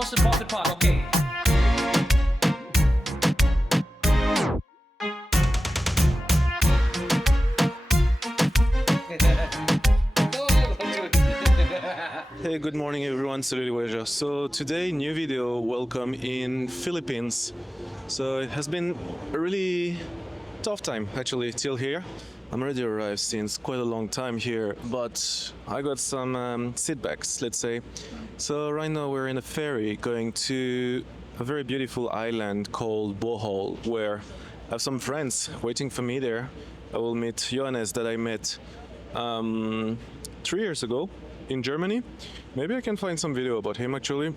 most important part. Okay. Hey, good morning everyone, salut Weja. So today, new video, welcome in Philippines. So it has been a really tough time actually till here. I'm already arrived since quite a long time here, but I got some setbacks, let's say. So right now we're in a ferry going to a very beautiful island called Bohol, where I have some friends waiting for me there. I will meet Johannes that I met 3 years ago in Germany. Maybe I can find some video about him actually.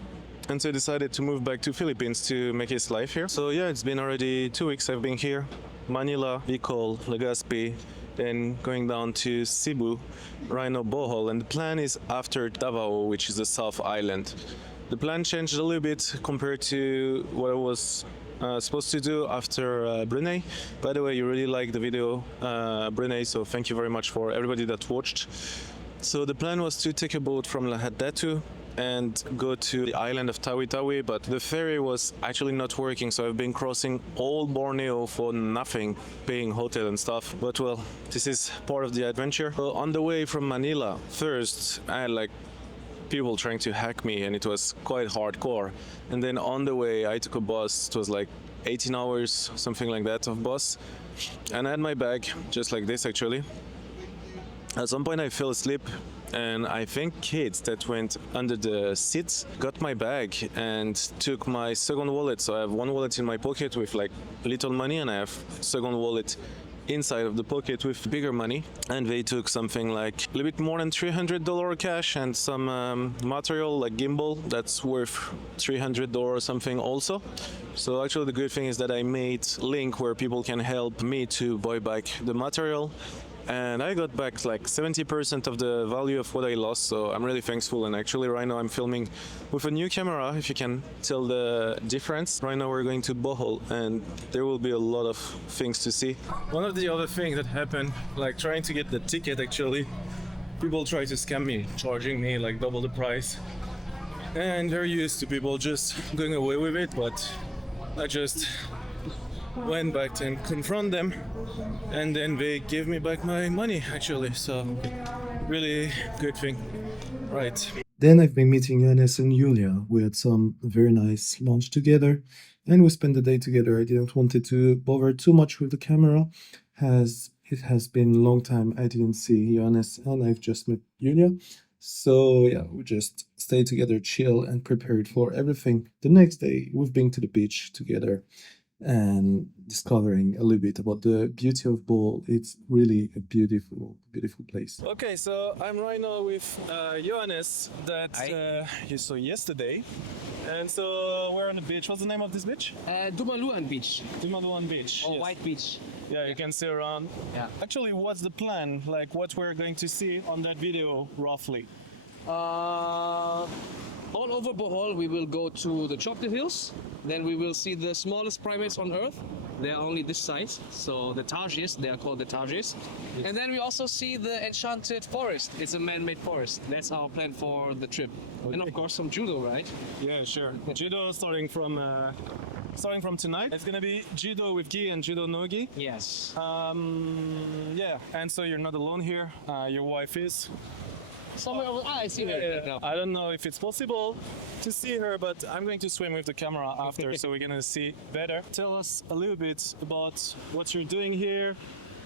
And so I decided to move back to Philippines to make his life here. So yeah, it's been already 2 weeks I've been here. Manila, Bicol, Legazpi, then going down to Cebu, right now Bohol. And the plan is after Davao, which is the South Island. The plan changed a little bit compared to what I was supposed to do after Brunei. By the way, you really liked the video, Brunei, so thank you very much for everybody that watched. So the plan was to take a boat from Lahad Datu and go to the island of Tawi-Tawi, but the ferry was actually not working, so I've been crossing all Borneo for nothing, paying hotel and stuff. But well, this is part of the adventure. So on the way from Manila, first I had like people trying to hack me and it was quite hardcore. And then on the way I took a bus. It was like 18 hours, something like that, of bus. And I had my bag, just like this actually. At some point I fell asleep and I think kids that went under the seats got my bag and took my second wallet. So I have one wallet in my pocket with like little money and I have second wallet inside of the pocket with bigger money, and they took something like a little bit more than $300 cash and some material like gimbal that's worth $300 or something also. So actually the good thing is that I made link where people can help me to buy back the material. And I got back like 70% of the value of what I lost, so I'm really thankful. And actually right now I'm filming with a new camera, if you can tell the difference. Right now we're going to Bohol and there will be a lot of things to see. One of the other things that happened, like trying to get the ticket actually, people try to scam me, charging me like double the price. And they're used to people just going away with it, but I just went back and confront them, and then they gave me back my money actually, so really good thing. Right. Then I've been meeting Johannes and Julia. We had some very nice lunch together and we spent the day together. I didn't want to bother too much with the camera, as it has been a long time I didn't see Johannes and I've just met Julia. So yeah, we just stayed together, chill and prepared for everything. The next day we've been to the beach together and discovering a little bit about the beauty of Bohol. It's really a beautiful, beautiful place. Okay, so I'm right now with Johannes that you saw yesterday. And so we're on the beach. What's the name of this beach? Dumaluan Beach. Dumaluan Beach. Or yes. White Beach. Yeah, you can see around. Yeah. Actually, what's the plan? Like what we're going to see on that video, roughly? All over Bohol, we will go to the Chocolate Hills. Then we will see the smallest primates on Earth. They are only this size. So the Tarsiers, they are called the Tarsiers. Yes. And then we also see the Enchanted Forest. It's a man-made forest. That's our plan for the trip. Okay. And of course some judo, right? Yeah, sure. Judo starting from tonight. It's gonna be judo with gi and judo no gi. Yes. Yeah. And so you're not alone here. Your wife is. Somewhere over. I see her. Yeah. I don't know if it's possible to see her, but I'm going to swim with the camera after, so we're gonna see better. Tell us a little bit about what you're doing here.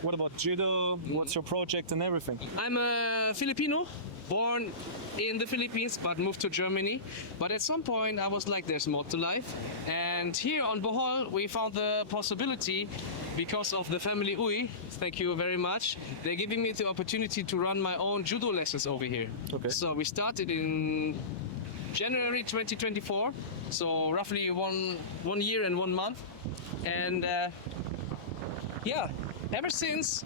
What about judo? What's your project and everything? I'm a Filipino, born in the Philippines but moved to Germany. But at some point I was like, there's more to life. And here on Bohol we found the possibility, because of the family Uy, thank you very much, they're giving me the opportunity to run my own judo lessons over here. Okay. So we started in January 2024, so roughly one year and 1 month. And yeah, ever since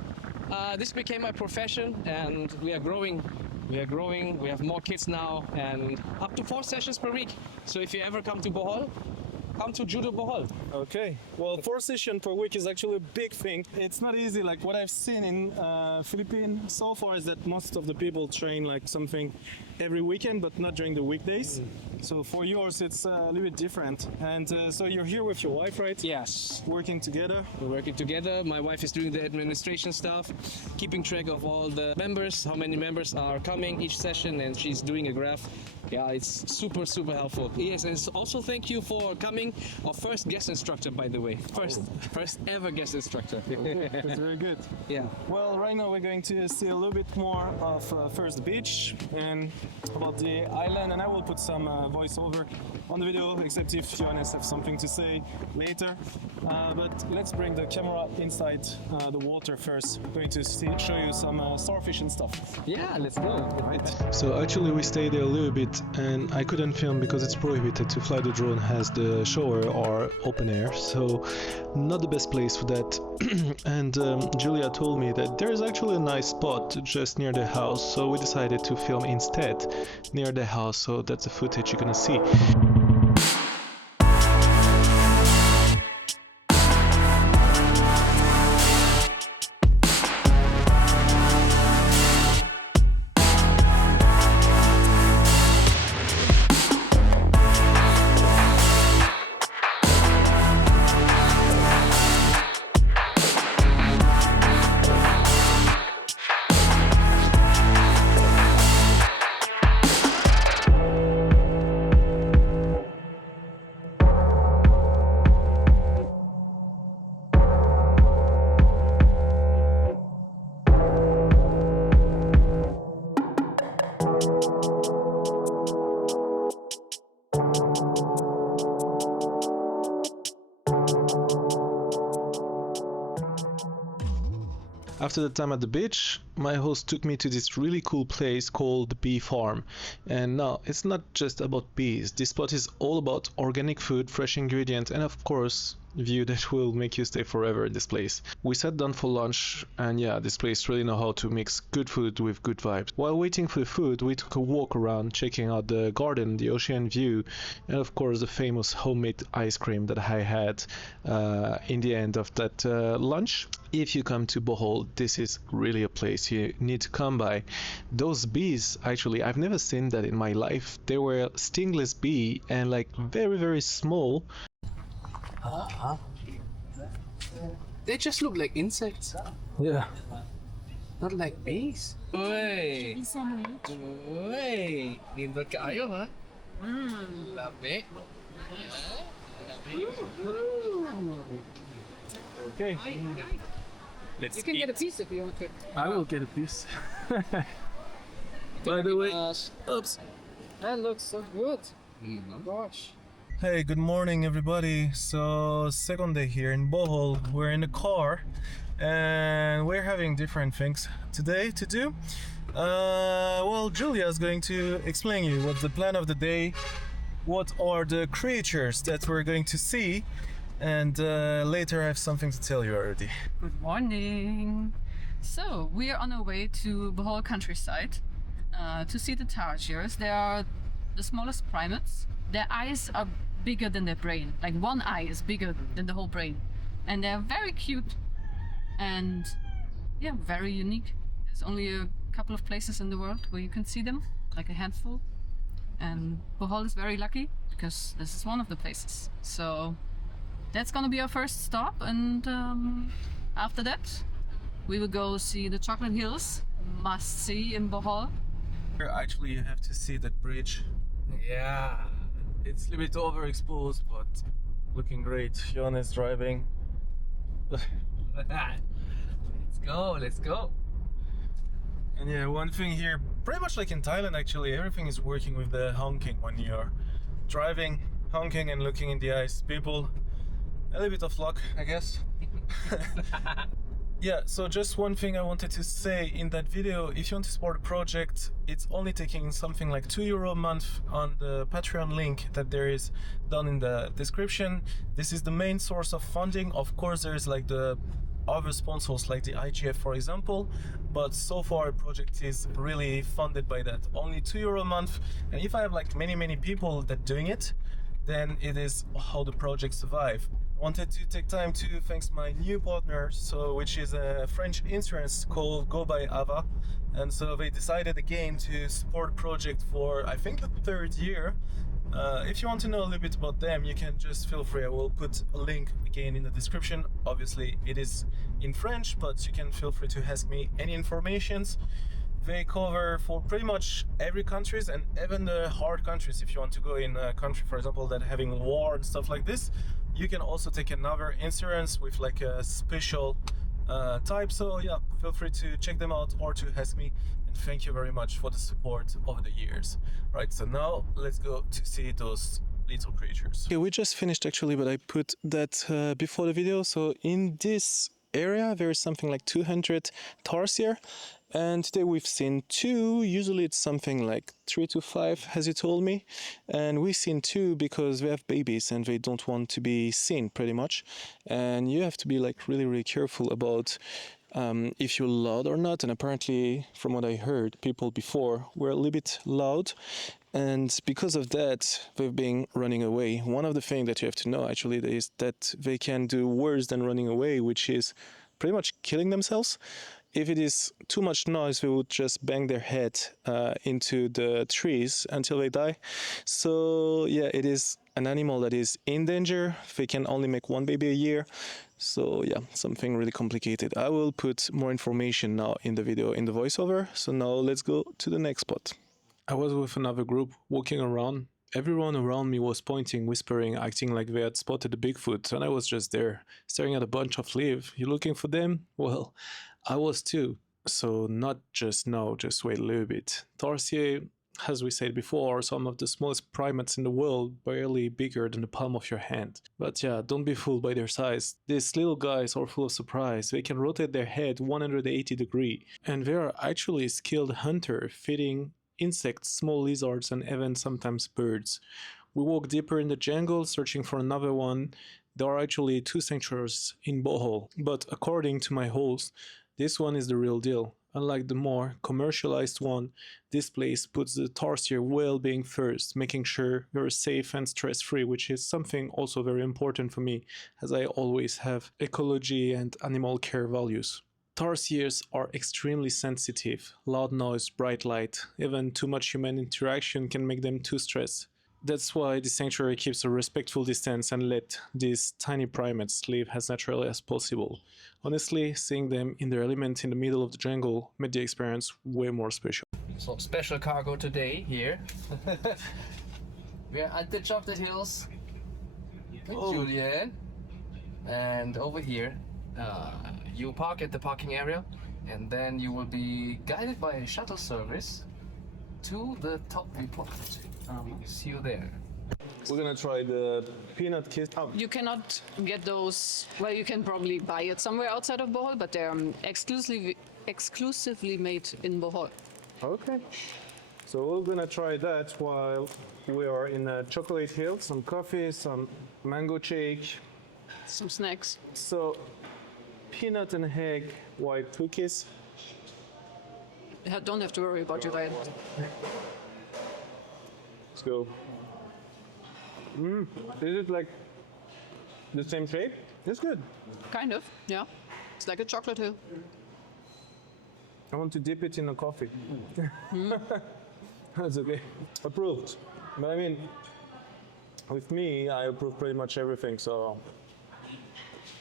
this became my profession, and we are growing. We have more kids now, and up to 4 sessions per week. So if you ever come to Bohol, come to Judo Bohol. Okay. Well, 4 sessions per week is actually a big thing. It's not easy. Like what I've seen in Philippines so far is that most of the people train like something every weekend, but not during the weekdays. So for yours, it's a little bit different. And so you're here with your wife, right? Yes. Working together. We're working together. My wife is doing the administration stuff, keeping track of all the members, how many members are coming each session, and she's doing a graph. Yeah, it's super, super helpful. Yes, and also thank you for coming. Our first guest instructor, by the way. First ever guest instructor. That's very good. Yeah. Well, right now we're going to see a little bit more of first the beach and about the island, and I will put some voiceover on the video, except if Johannes have something to say later. But let's bring the camera inside the water first. I'm going to show you some starfish and stuff. Yeah, let's go. Right. So actually we stayed there a little bit, and I couldn't film because it's prohibited to fly the drone as the shower or open air, so not the best place for that. And Julia told me that there's actually a nice spot just near the house, so we decided to film instead near the house, so that's the footage you're gonna see. After the time at the beach, my host took me to this really cool place called the Bee Farm. And now, it's not just about bees. This spot is all about organic food, fresh ingredients, and of course, view that will make you stay forever in this place. We sat down for lunch, and yeah, this place really know how to mix good food with good vibes. While waiting for the food, we took a walk around, checking out the garden, the ocean view, and of course the famous homemade ice cream that I had in the end of that lunch. If you come to Bohol, this is really a place you need to come by. Those bees, actually, I've never seen that in my life. They were stingless bee and like very, very small. They just look like insects, Yeah. not like bees. Uy! Uy! Nindot kaayo, ha? Labi. Okay. Let's You can get a piece if you want to. I will get a piece. By the way, Oops. That looks so good. Oh gosh. hey, good morning everybody. So second day here in Bohol. We're in the car and we're having different things today to do. Well, Julia is going to explain you what's the plan of the day, what are the creatures that we're going to see, and later I have something to tell you already. Good morning. So we are on our way to Bohol countryside to see the Tarsiers. They are the smallest primates. Their eyes are bigger than their brain. Like one eye is bigger than the whole brain, and they're very cute and yeah, very unique. There's only a couple of places in the world where you can see them, like a handful. And Bohol is very lucky because this is one of the places. So that's gonna be our first stop, and after that we will go see the Chocolate Hills, must see in Bohol. Actually, you have to see that bridge. Yeah, it's a little bit overexposed, but looking great. Johannes driving. Let's go, let's go. And yeah, one thing here, pretty much like in Thailand actually, everything is working with the honking when you're driving, honking and looking in the eyes. People, a little bit of luck, I guess. Yeah, so just one thing I wanted to say in that video, if you want to support the project, it's only taking something like €2 a month on the Patreon link that there is down in the description. This is the main source of funding. Of course, there's like the other sponsors like the IGF, for example, but so far the project is really funded by that. Only €2 a month, and if I have like many people that doing it, then it is how the project survive. Wanted to take time to thank my new partner, which is a French insurance called Go by Ava, and so they decided again to support the project for I think the third year. If you want to know a little bit about them, you can just feel free. I will put a link again in the description. Obviously, it is in French, but you can feel free to ask me any informations. They cover for pretty much every countries and even the hard countries. If you want to go in a country, for example, that having war and stuff like this, you can also take another insurance with like a special type. So yeah, feel free to check them out or to ask me. And thank you very much for the support over the years. Right, so now let's go to see those little creatures. Okay, we just finished actually, but I put that before the video. So in this area there is something like 200 tarsier, and today we've seen 2. Usually it's something like 3 to 5, as you told me, and we've seen 2 because they have babies and they don't want to be seen pretty much, and you have to be like really careful about if you're loud or not. And apparently, from what I heard, people before were a little bit loud, and because of that they've been running away. One of the things that you have to know actually is that they can do worse than running away, which is pretty much killing themselves. If it is too much noise, they would just bang their head into the trees until they die. So yeah, it is an animal that is in danger. They can only make 1 baby a year. So yeah, something really complicated. I will put more information now in the video, in the voiceover. So now let's go to the next spot. I was with another group walking around. Everyone around me was pointing, whispering, acting like they had spotted a Bigfoot, and I was just there, staring at a bunch of leaves. You looking for them? Well, I was too. So not just now, just wait a little bit. Tarsier, as we said before, are some of the smallest primates in the world, barely bigger than the palm of your hand. But yeah, don't be fooled by their size. These little guys are full of surprise. They can rotate their head 180 degrees, and they are actually skilled hunters, feeding insects, small lizards, and even sometimes birds. We walk deeper in the jungle, searching for another one. There are actually 2 sanctuaries in Bohol, but according to my host, this one is the real deal. Unlike the more commercialized one, this place puts the tarsier well-being first, making sure you're safe and stress-free, which is something also very important for me, as I always have ecology and animal care values. Tarsiers are extremely sensitive. Loud noise, bright light, even too much human interaction can make them too stressed. That's why the sanctuary keeps a respectful distance and let these tiny primates live as naturally as possible. Honestly, seeing them in their element in the middle of the jungle made the experience way more special. So special cargo today here. We're at the Chocolate Hills with Julian, and over here you park at the parking area, and then you will be guided by a shuttle service to the top viewpoint. See you there. We're gonna try the peanut kiss. You cannot get those. Well, you can probably buy it somewhere outside of Bohol, but they're exclusively made in Bohol. Okay. So we're gonna try that while we are in Chocolate Hill. Some coffee, some mango shake, Some snacks. so peanut and egg white cookies. Don't have to worry about your diet. Let's go. Is it like the same shape? It's good. Kind of, yeah. It's like a chocolate hill. I want to dip it in a coffee. That's okay. Approved. But I mean, with me, I approve pretty much everything. So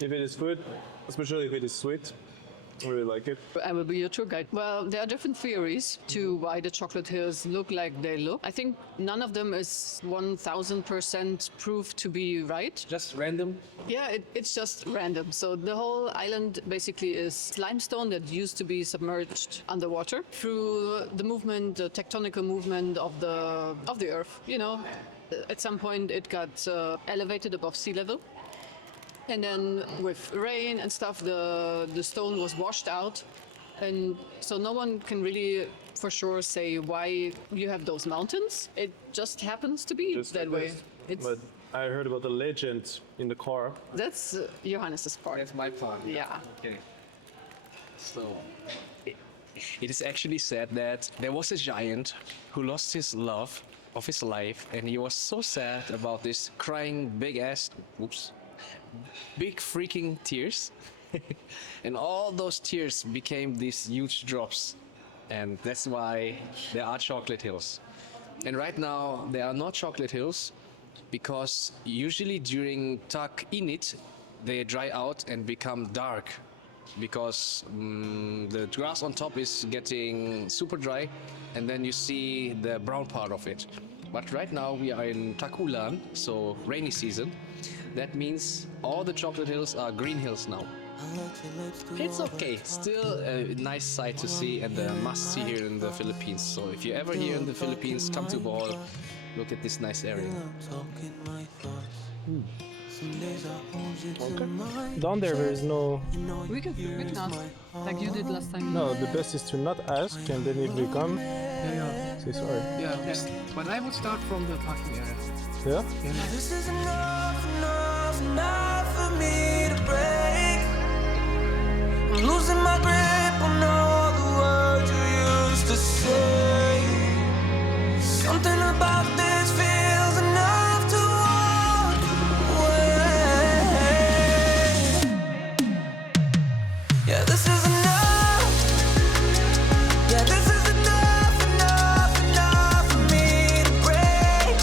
if it is good, especially if it is sweet, I really like it. I will be your tour guide. Well, there are different theories to why the chocolate hills look like they look. I think none of them is 1000% proved to be right. Just random. Yeah, it's just random. So the whole island basically is limestone that used to be submerged underwater through the movement, the tectonical movement of the earth. You know, at some point it got elevated above sea level. And then with rain and stuff, the stone was washed out. And so no one can really for sure say why you have those mountains. It just happens to be Just that like way. this. It's, But I heard about the legend in the car. that's Johannes's part. That's my part. Yeah. Okay. So, it is actually said that there was a giant who lost his love of his life, and he was so sad about this crying big freaking tears. And all those tears became these huge drops, and that's why there are chocolate hills. And right now there are not chocolate hills because usually during Tak Init they dry out and become dark because the grass on top is getting super dry, and then you see the brown part of it. But right now we are in Takulan, so rainy season. That means all the chocolate hills are green hills now. It's okay, still a nice sight to see and a must see here in the Philippines. So if you're ever here in the Philippines, come to Bohol, look at this nice area. Down there is no... We can ask, like you did last time. No, the best is to not ask, and then if we come, say sorry. Yeah, but I would start from the parking area. Yeah? This is enough for me to break. I'm losing my grip on all the words you used to say. Something about this feels enough to walk away. Yeah, this is enough. Yeah, this is enough for me to break.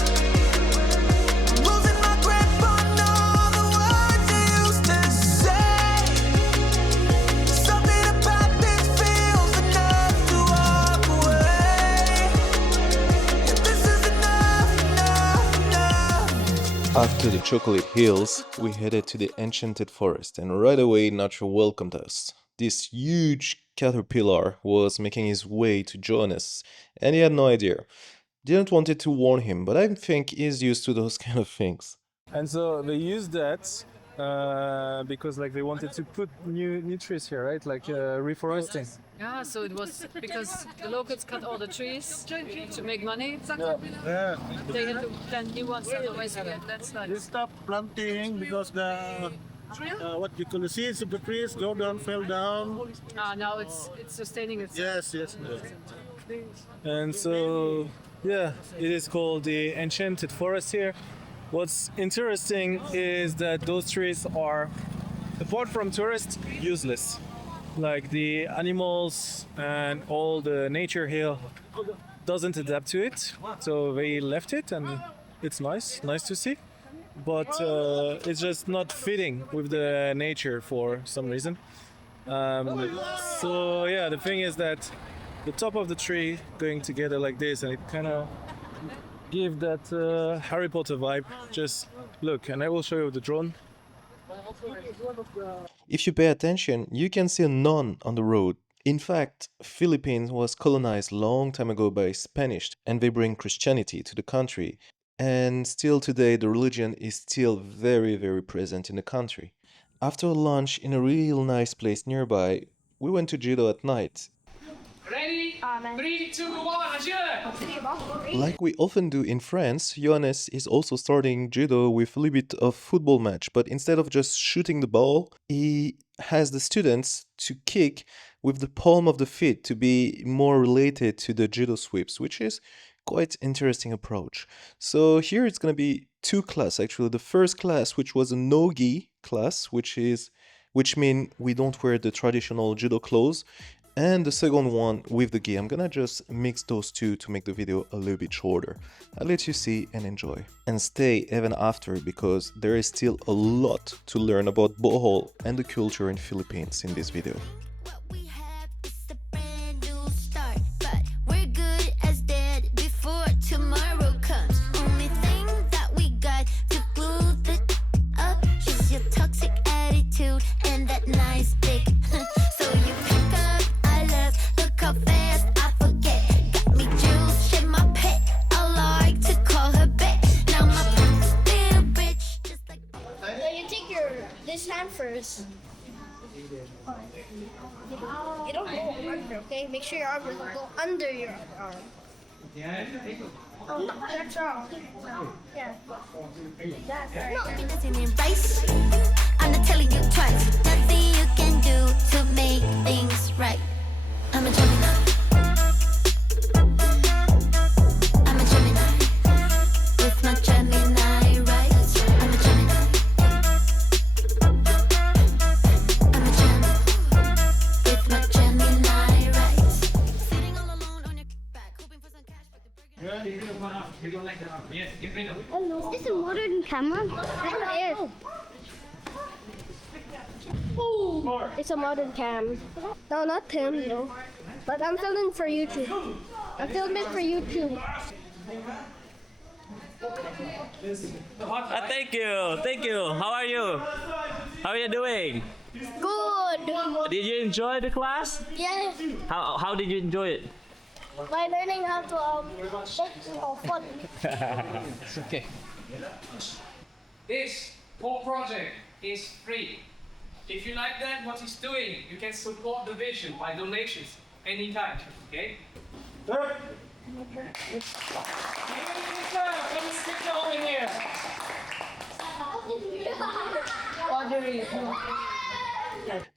I'm losing my grip on all the words you used to say. Something about this feels enough to walk away. Yeah, this is enough. After the chocolate hills, we headed to the Enchanted Forest, and right away nature welcomed us. This huge caterpillar was making his way to join us, and he had no idea. Didn't wanted to warn him, but I think he's used to those kind of things. And so they used that because like they wanted to put new trees here, right? Like reforesting. Yeah, so it was because the locals cut all the trees to make money. Yeah, They had to plant new ones, otherwise that's they like. stop planting because the what you can see is the trees go down, fell down. Now it's sustaining itself. Yes. And so, yeah, it is called the Enchanted Forest here. What's interesting is that those trees are, apart from tourists, useless. Like the animals and all the nature here doesn't adapt to it, so they left it, and it's nice to see. But it's just not fitting with the nature for some reason. So yeah, the thing is that the top of the tree going together like this, and it kind of give that Harry Potter vibe. Just look, and I will show you the drone. If you pay attention, you can see a nun on the road. In fact, Philippines was colonized long time ago by Spanish, and they bring Christianity to the country. And still today, the religion is still very, very present in the country. After lunch in a real nice place nearby, we went to judo at night. Ready? 3, 2, 1, judo! Like we often do in France, Johannes is also starting judo with a little bit of football match, but instead of just shooting the ball, he has the students to kick with the palm of the feet to be more related to the judo sweeps, which is quite interesting approach. So here it's going to be two classes actually. The first class, which was a no-gi class, which means we don't wear the traditional judo clothes, and the second one with the gi. I'm gonna just mix those two to make the video a little bit shorter. I'll let you see and enjoy. And stay even after, because there is still a lot to learn about Bohol and the culture in Philippines in this video. What we have is a brand new start, but we're good as dead before tomorrow comes. Only thing that we got to glue the up is your toxic attitude and that nice big. So you pick up, I love, look how fast I forget. Got me juice, shit my pet. I like to call her back. Now my little bitch, just like. So you take this hand first. You don't go under, okay? Make sure your arm doesn't go under your arm. Oh, that's wrong. Yeah. That's right. It doesn't embrace. I'm not telling you twice. Nothing you can do to make things right. I'm a Gemini. I'm a Gemini. Is this a modern camera? Yes. It's a modern cam. No, not him, no. But I'm filming for YouTube. I'm filming for YouTube. Thank you. How are you? How are you doing? Good. Did you enjoy the class? Yes. How did you enjoy it? By learning how to make fun. It's okay. This whole project is free. If you like that, what he's doing, you can support the vision by donations anytime. Okay?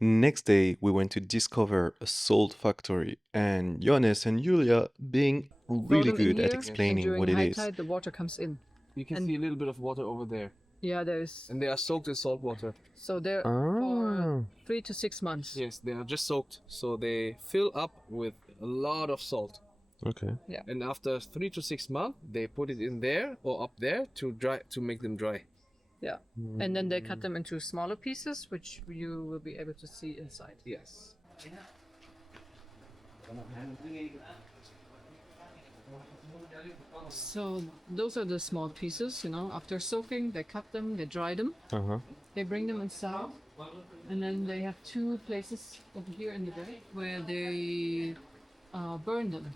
Next day, we went to discover a salt factory, and Johannes and Julia being really good at explaining what it is. Tide, the water comes in. You can see a little bit of water over there. Yeah, there's. And they are soaked in salt water. So they're for 3 to 6 months. Yes, they are just soaked. So they fill up with a lot of salt. Okay. And after 3 to 6 months, they put it in there or up there to dry, to make them dry. Yeah. And then they cut them into smaller pieces, which you will be able to see inside. Yes. So those are the small pieces, you know. After soaking, they cut them, they dry them, they bring them inside, and then they have 2 places over here in the back where they burn them.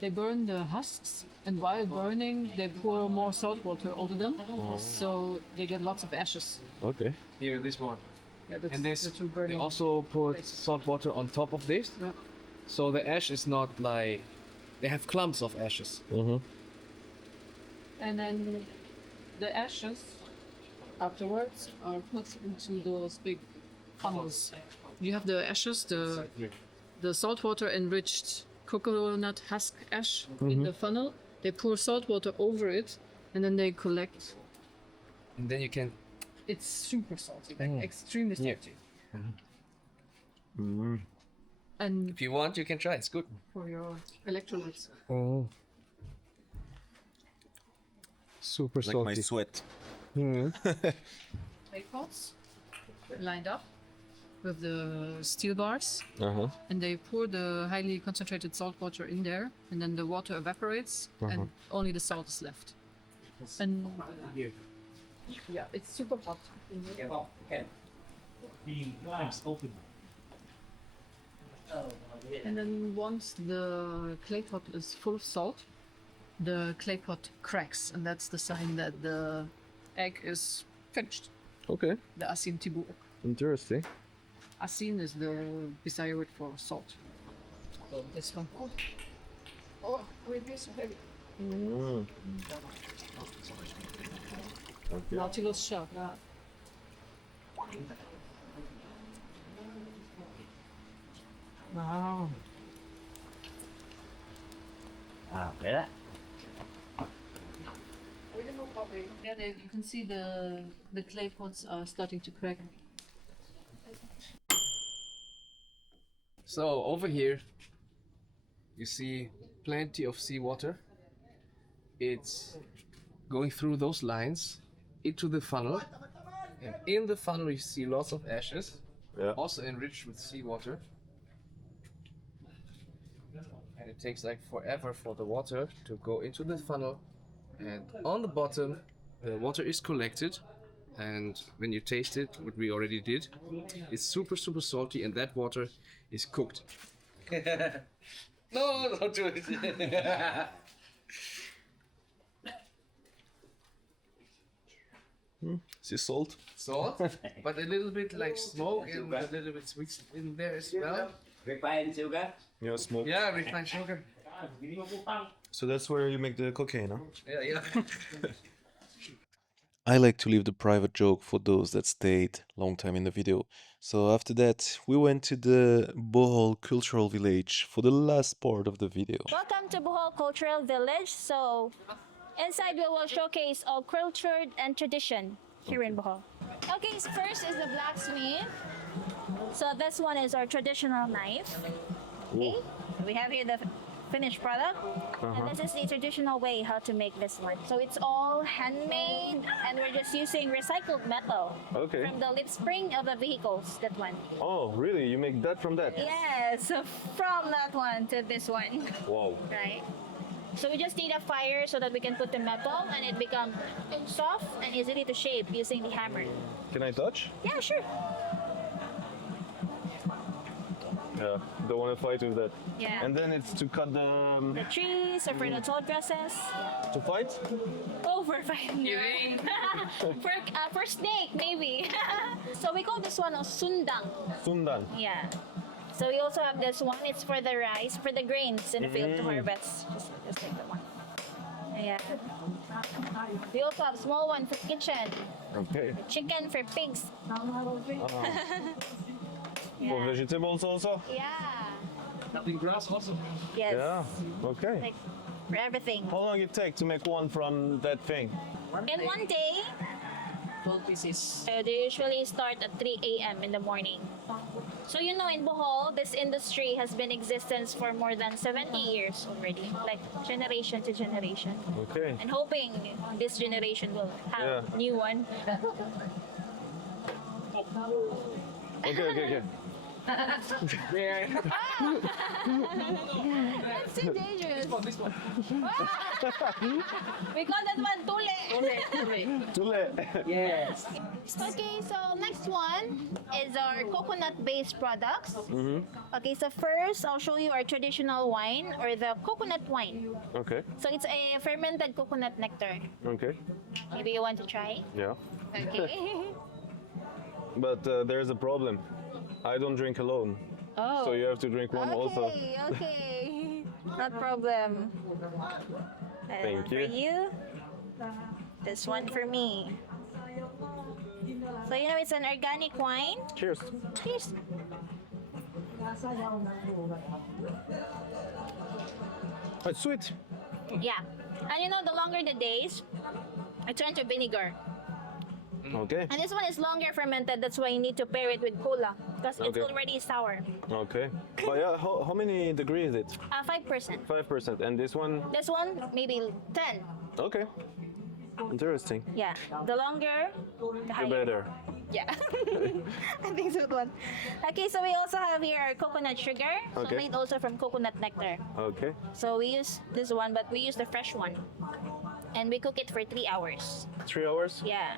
They burn the husks, and while burning, they pour more salt water over them, so they get lots of ashes. Okay. Here, this one. Yeah, that's, And this, that's who they burning. also put salt water on top of this. Yeah. So the ash is not like, they have clumps of ashes. And then the ashes afterwards are put into those big funnels. You have the ashes, the saltwater enriched coconut husk ash in the funnel. They pour salt water over it, and then they collect. And then you can... It's super salty, like extremely salty. And If you want, you can try. It's good. for your electrolytes. Super Like my sweat. Clay pots lined up with the steel bars, and they pour the highly concentrated salt water in there, and then the water evaporates, and only the salt is left. And yeah, it's super hot. And then once the clay pot is full of salt, the clay pot cracks, and that's the sign that the egg is finished. Okay. The asin tibuok. Interesting. Asin is the Bisaya word for salt. So this one. Oh, wait, this is heavy. Nautilus shell. Wow. Vậy đó. Yeah, you can see the clay pots are starting to crack. So over here, you see plenty of seawater. It's going through those lines into the funnel. And in the funnel, you see lots of ashes, also enriched with seawater. And it takes like forever for the water to go into the funnel. And on the bottom, the water is collected. And when you taste it, what we already did, it's super, super salty, and that water is cooked. No, don't do it. Is it salt? Salt, but a little bit like smoke and a little bit sweet in there as well. Yeah, smoke. Yeah, refined sugar. So that's where you make the cocaine, huh? Yeah. I like to leave the private joke for those that stayed long time in the video. So after that, we went to the Bohol Cultural Village for the last part of the video. Welcome to Bohol Cultural Village. So inside we will showcase all culture and tradition here in Bohol. Okay, so first is the blacksmith. So this one is our traditional knife. Okay, we have here the finished product. And this is the traditional way how to make this one. So it's all handmade, and we're just using recycled metal Okay. from the lip spring of the vehicles. That one. Oh, really? You make that from that? Yeah. So from that one to this one, Wow. right? So we just need a fire so that we can put the metal and it becomes soft and easily to shape using the hammer. Can I touch? Yeah, sure. Yeah, don't want to fight with that. Yeah. And then it's to cut The trees or for the tall grasses. to fight? Oh, for fire. for snake, maybe. So we call this one sundang. Sundan. Yeah. So we also have this one. It's for the rice, for the grains in the field to harvest. Just like that one. Yeah. We also have small one for kitchen. Okay. Chicken for pigs. For vegetables also? Yeah. Cutting grass also. Yes. Yeah. Okay. Like for everything. How long it take to make one from that thing? In one day, 12 pieces. they usually start at 3 a.m. in the morning. So you know, in Bohol, this industry has been in existence for more than 70 years already, like generation to generation. Okay. And hoping this generation will have Yeah. new one. Okay. That's too dangerous. This one. We call that one tule. Too late. Yes. Okay, so next one is our coconut-based products. Okay, so first I'll show you our traditional wine or the coconut wine. Okay. So it's a fermented coconut nectar. Okay. Maybe you want to try? Yeah. Okay. But there's a problem. I don't drink alone. Oh. So you have to drink one also. Okay. Not problem. Thank For you. you, this one for me. So you know it's an organic wine. Cheers. Cheers. It's sweet. Yeah. And you know, the longer the days, it turns to vinegar. Okay. And this one is longer fermented. That's why you need to pair it with cola because it's Okay. already sour. Okay. But yeah, how many degrees is it? 5%. 5%. And this one? This one, maybe 10. Okay. Interesting. Yeah. The longer, the The higher. better. Yeah. I think so. One. Okay, so we also have here our coconut sugar. So Okay. made also from coconut nectar. Okay. So we use this one, but we use the fresh one. And we cook it for 3 hours. 3 hours? Yeah.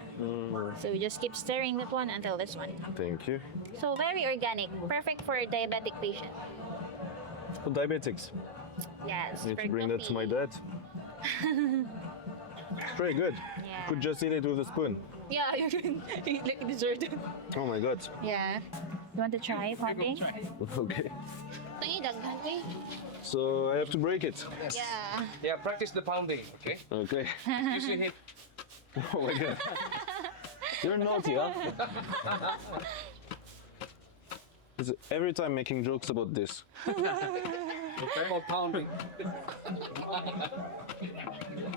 So we just keep stirring that one until this one. Thank you. So very organic. Perfect for a diabetic patient. For diabetics. Yes. Need for to bring that to my coffee. dad. Very good. Yeah. Could just eat it with a spoon. Yeah, you can eat like dessert. Oh my god. Yeah. You want to try, Pate? Okay. Ay, daghan eh. So I have to break it. Yeah. Yeah, practice the pounding, okay? Okay. Use your hip. Oh my god. You're naughty, huh? Is it every time making jokes about this. Okay, or pounding.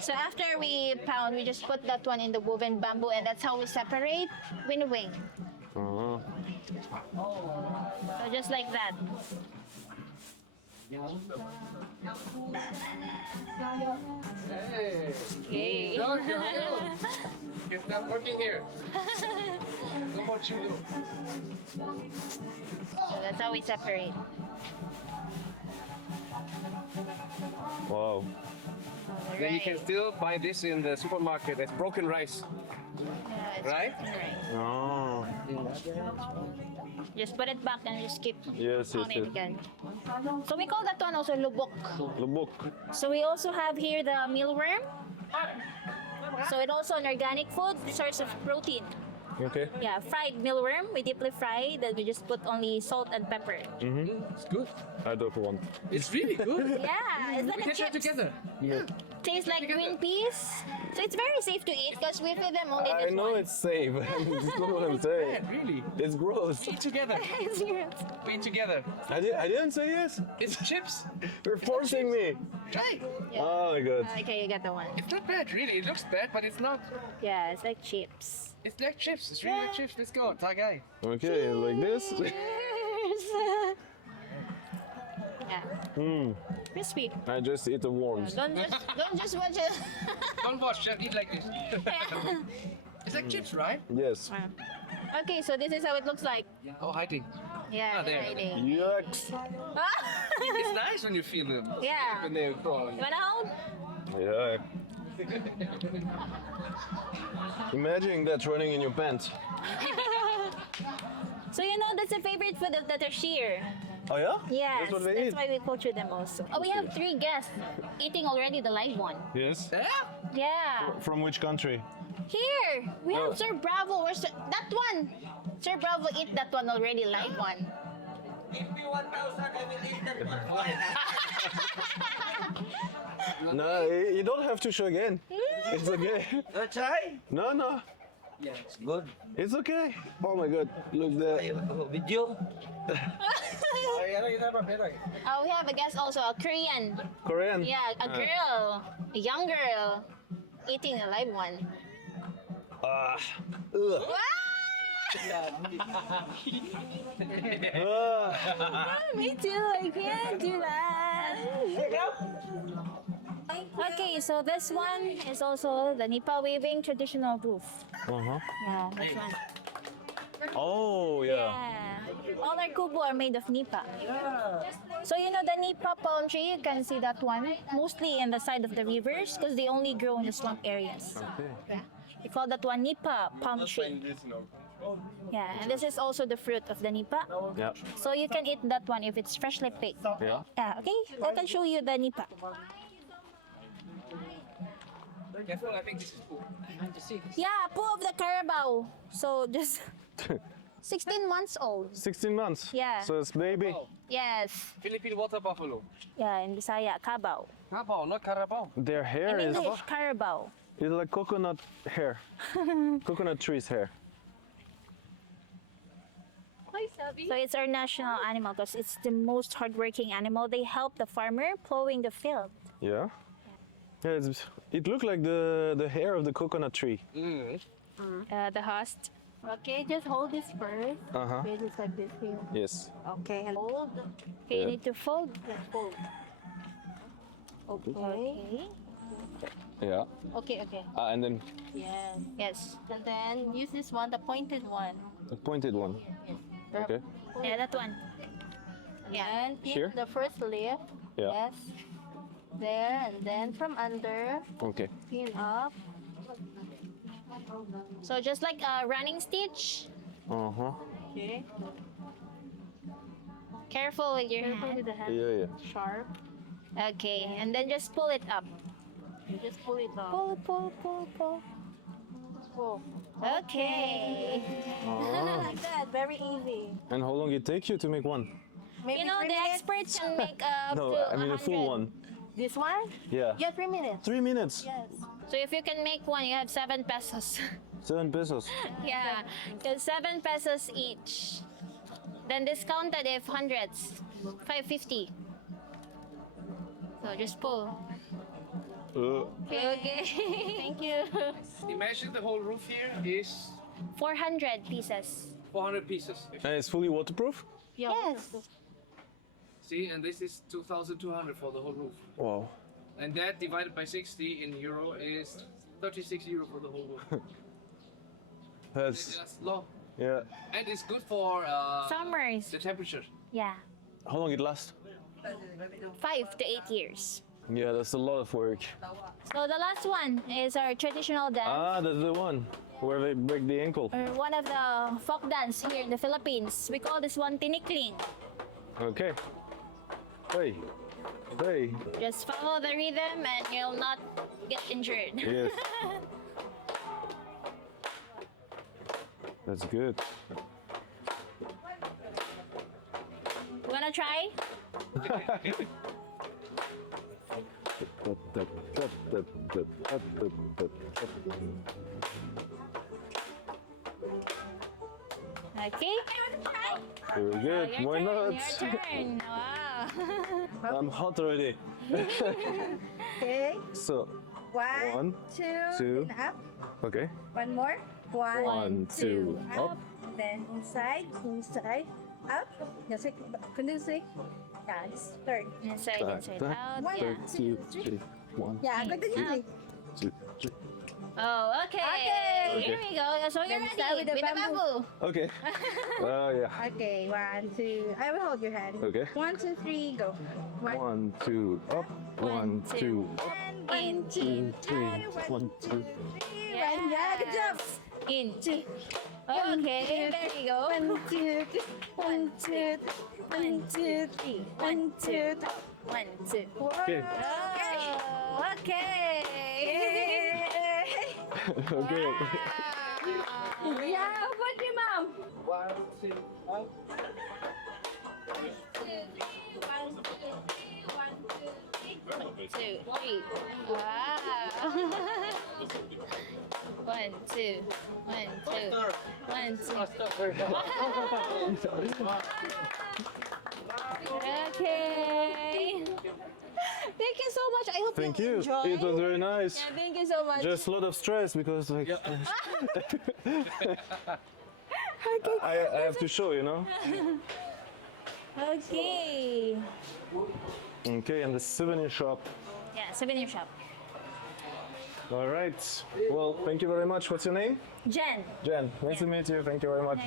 So after we pound, we just put that one in the woven bamboo, and that's how we separate wing. Uh-huh. So just like that. Hey. Okay. No, it's not working here. No more judo. So that's how we separate. Wow. Then you can still buy this in the supermarket as broken rice. Yeah, it's Right? right. Oh. Just put it back and just keep Yes, on yes, it yes. again. So we call that one also lubok. Lubok. So we also have here the mealworm. So it also an organic food, source of protein. Okay. Yeah, fried mealworm. We deeply fry. Then we just put only salt and pepper. It's good. I don't want. It's really good. Yeah, it's like We a can try chips. together. Tastes like green peas. So it's very safe to eat because we feed them only I this know one. it's safe. That's not what I'm saying. Yeah, really. It's gross. Eat together. It's yours. We eat together. I didn't say yes. It's chips. You're forcing me. Try. Yeah. Oh my god. Okay, you got the one. It's not bad, really. It looks bad, but it's not. Yeah, it's like chips. It's like chips. It's really like chips. Let's go, Tagai. Okay, like this. Cheers. Yeah. Crispy. I just eat the worms. Don't just watch it. Don't watch, just eat like this. It's like chips, right? Yes. Okay, so this is how it looks like. Oh, hiding. Yeah, there. hiding. Yucks. It's nice when you feel them. Yeah. When they're crawling. You wanna hold? Yeah. Imagine that running in your pants. So you know that's a favorite food of the Tarsier. Oh yeah? Yes, That's what they that's eat. why we culture them also. Oh, we have 3 guests eating already the live one. Yes. Yeah? Yeah. From which country? Here, we Oh. have Sir Bravo. Where's that one? Sir Bravo eat that one already, live one. No, you don't have to show again. It's okay. Try? No, no. Yeah, it's good. It's okay. Oh my god. Look there. Video? We have a guest also, a Korean. Korean. Yeah, a girl, a young girl, eating a live one. Ah. Wow! Ah. Me too, I can't do that. Okay, so this one is also the Nipa weaving traditional roof. Uh-huh. Yeah, this one. Oh yeah. Yeah. All our kubo are made of Nipa. So you know the Nipa palm tree, you can see that one mostly in the side of the rivers because they only grow in the swamp areas. Yeah. We call that one Nipa palm tree. Yeah, and this is also the fruit of the Nipa. Yeah. So you can eat that one if it's freshly picked. Yeah. Yeah, okay? I can show you the Nipa. Careful, I think this is poo. I have to see. Yeah, poo of the carabao. So just 16 months old. 16 months. Yeah. So it's baby. Yes. Philippine water buffalo. Yeah, in Bisaya, Cabao. Carabao, not carabao. Their hair In is English, carabao. it's like coconut hair. Coconut tree's hair. So it's our national animal because it's the most hardworking animal. They help the farmer plowing the field. Yeah. Yeah, it looked like the hair of the coconut tree. The host. Okay, just hold this first. Uh-huh. Okay, just like this here. Yes. Okay, and hold. Okay, you need to fold. Yes, fold. Okay. Yeah. Okay, okay. And then Yes. Yes. And then use this one, the pointed one. the pointed one. Okay. Yeah, that one. Yeah. And keep Here? the first leaf. Yeah. Yes. There, and then from under, Okay. pin up. So just like a running stitch. Uh-huh. Okay. Careful with your hand. Yeah, yeah. Sharp. Okay, and then just pull it up. Just pull it up. Pull, pull, pull, pull. Pull. Okay. Ah. Like that, very easy. And how long it take you to make one? You know, the experts can make up No, to I mean a full 100. one. This one? Yeah. Yeah, 3 minutes. 3 minutes. Yes. So if you can make one, you have 7 pesos. 7 pesos. Yeah, because 7 pesos each. Then discounted if hundreds, 550. So just pull. Okay. Thank you. Imagine the whole roof here is 400 pieces. 400 pieces. And it's fully waterproof? Yes. See, and this is 2,200 for the whole roof. Wow. And that divided by 60 in euro is 36 euro for the whole roof. That's That's low. yeah. And it's good for Summers. the temperature. Yeah. How long it lasts? 5 to 8 years. Yeah, that's a lot of work. So the last one is our traditional dance. Ah, that's the one where they break the ankle. Or one of the folk dance here in the Philippines. We call this one tinikling. Okay. Hey. Hey. Just follow the rhythm and you'll not get injured. Yes. That's good. Wanna try? Okay. Very good. Your Why turn, not? Your turn. Wow. I'm hot already. Okay. So, One, 1, two, 2. and up. Okay. One more. 1, 2, up. Then inside, up. Just like, continuously. Yeah, just turn. Inside, inside, Back. out. One, Yeah. 2, 3, 1, Yeah, continue. 2, 3. Oh, okay. Okay. Here we go. So you're Then ready start with the bamboo. Okay. Yeah. Okay, 1, 2. I will hold your hand. Okay. 1, 2, 3, go. 1, 2, up. 1, 2, up. In. 2, 3. 1, 2. Yeah, good job. In. Okay, there you go. 1, 2, 3. 1, 2, 1, 2, 3. 1, 2, 3. 1, 2. Okay. Oh, okay. Okay. Yeah, what your mom? 1, 2, up. 1, 2, 3. Wow. 1, 2. 1, 2. 1, 2. Okay. Thank you so much. I hope Thank you you. enjoy. It was very nice. Yeah, thank you so much. Just a lot of stress because like I have to show, you know. Okay. Okay, and the souvenir shop. Yeah, souvenir shop. All right. Well, thank you very much. What's your name? Jen. Jen. Nice to meet you. Thank you very much.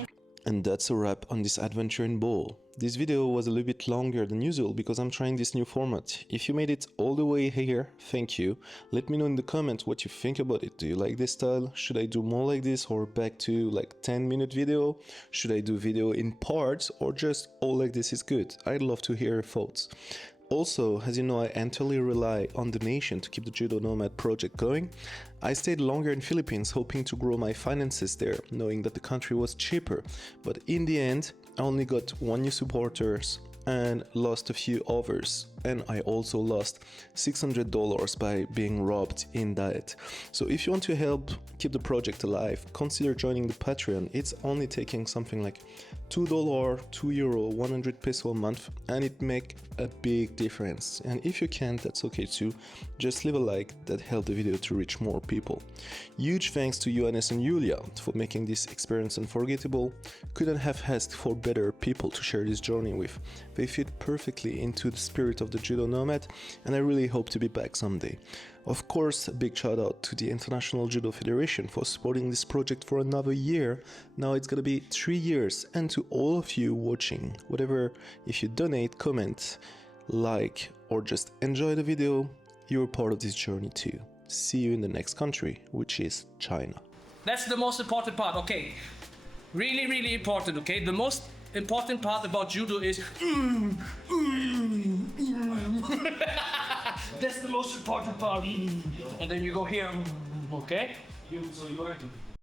And that's a wrap on this adventure in Bohol. This video was a little bit longer than usual because I'm trying this new format. If you made it all the way here, thank you. Let me know in the comments what you think about it. Do you like this style? Should I do more like this or back to like 10-minute video? Should I do video in parts or just all like this is good? I'd love to hear your thoughts. Also, as you know, I entirely rely on donation to keep the Judo Nomad project going. I stayed longer in Philippines hoping to grow my finances there, knowing that the country was cheaper. But in the end, I only got 1 new supporters and lost a few others. And I also lost $600 by being robbed in diet. So if you want to help keep the project alive, consider joining the Patreon. It's only taking something like $2, €2, 100 peso a month, and it make a big difference. And if you can't, that's okay too. Just leave a like, that helps the video to reach more people. Huge thanks to Johannes and Julia for making this experience unforgettable. Couldn't have asked for better people to share this journey with. They fit perfectly into the spirit of the Judo Nomad, and I really hope to be back someday. Of course, a big shout out to the International Judo Federation for supporting this project for another year. Now it's gonna be 3 years, and to all of you watching, whatever, if you donate, comment, like, or just enjoy the video, you're part of this journey too. See you in the next country, which is China. That's the most important part, okay? Really, really important, okay? The most important part about judo is that's the most important part. And then you go here, okay? So you